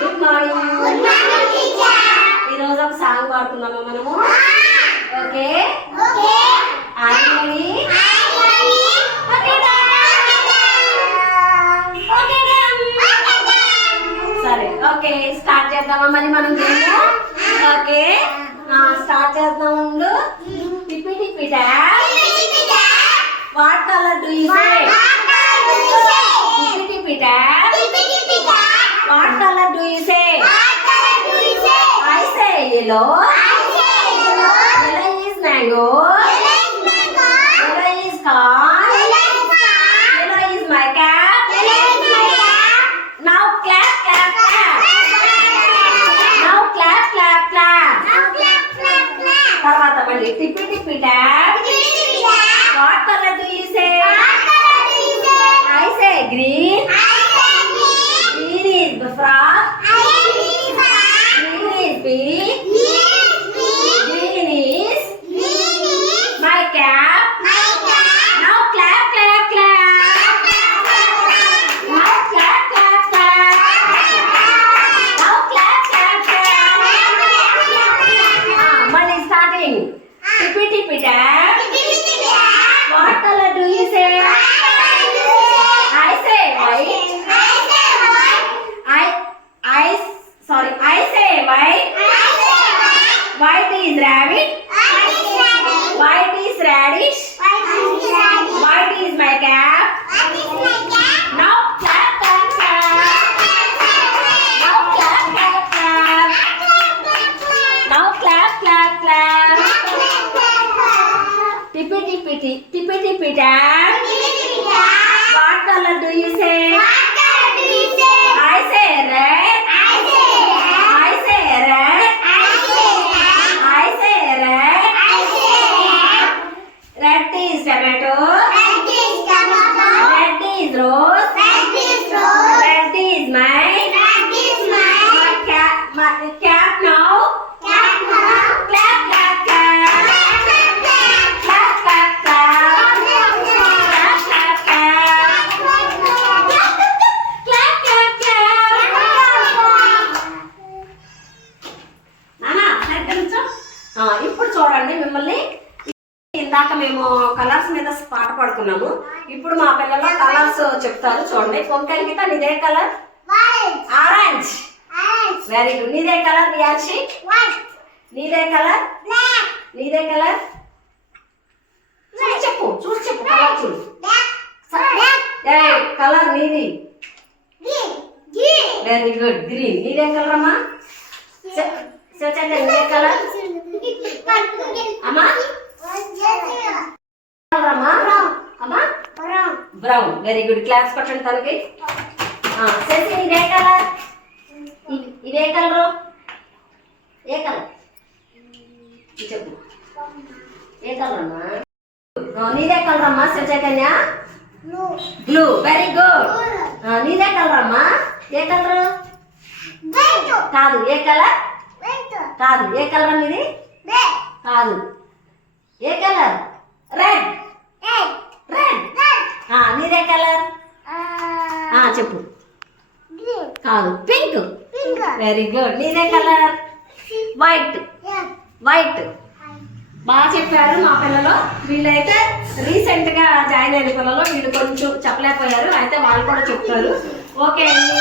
Good morning. ఈరోజు ఒక సాంగ్ పాడుతున్నామా మనము? ఓకే. సరే ఓకే, స్టార్ట్ చేద్దామా మరి మనం గేమ్? ఓకే స్టార్ట్ చేద్దాం. ఉండు. టిప్పి టిప్పి tap. What colour do you say? టిప్పి టిప్పి tap. What colour do you say? I say yellow. Yellow is mango. Yellow is corn. Yellow is my cap. Now clap clap clap. Now clap clap clap. తర్వాత మళ్ళీ టిప్పి టిప్పి tap. What color do you say? I say green. Green is the frog. Green is big. Green is my cap. Now clap clap clap. Now clap clap clap. Now clap clap clap. Money starting. Tippy tippy tap. What color do you say? I say white. I say white. White is rabbit. White is radish. White is my cap. Now clap clap clap. Now clap clap clap. Now clap clap clap. Tippy tippy tippy tap. What color do you say? I say red. I say red. I say red. Red is tomato. Red is rose. Red is my cap now. Clap clap clap. Clap clap clap. Clap clap clap. Clap clap clap. నానా సరిగ్గా నుంచో. ఇప్పుడు చూడండి మిమ్మల్ని. ఇందాక మేము కలర్స్ మీద పాట పాడుకున్నాము. ఇప్పుడు మా పిల్లలు కలర్స్ చెప్తారు. చూడండి. కొంకల్ గీత నీదే కలర్? ఆరెంజ్. Very good. నీదే కలర్ రియాన్షి? నీదే కలర్? నీదే కలర్? చూసి చెప్పు కలర్ చూడు. కలర్ నీది? Very good. గ్రీన్. నీదే కలర్ అమ్మా? నీదే కలర్ అమ్మా? బ్రౌన్. Very good. క్లాప్స్ పట్టండి తనకి. ఇదే కలర్? ఇదే కలరు? ఏ కలర్ చెప్పు. ఏ కలర్ అమ్మా? నీదే కలర్ అమ్మా చైతన్య? బ్లూ. Very good. నీదే కలర్ అమ్మా? ఏ కలర్? కాదు. ఏ కలర్? కాదు. ఏ కలర్ మీది? కాదు. ఏ కలర్? రెడ్. రెడ్. నీదే కలర్? చెప్పు. కాదు. పింక్. Very good. నీదే కలర్? వైట్. వైట్. బాగా చెప్పారు మా పిల్లలు. వీళ్ళైతే రీసెంట్ గా జాయిన్ అయిన పిల్లలు. వీళ్ళు కొంచెం చెప్పలేకపోయారు. అయితే వాళ్ళు కూడా చెప్తారు. ఓకే అండి.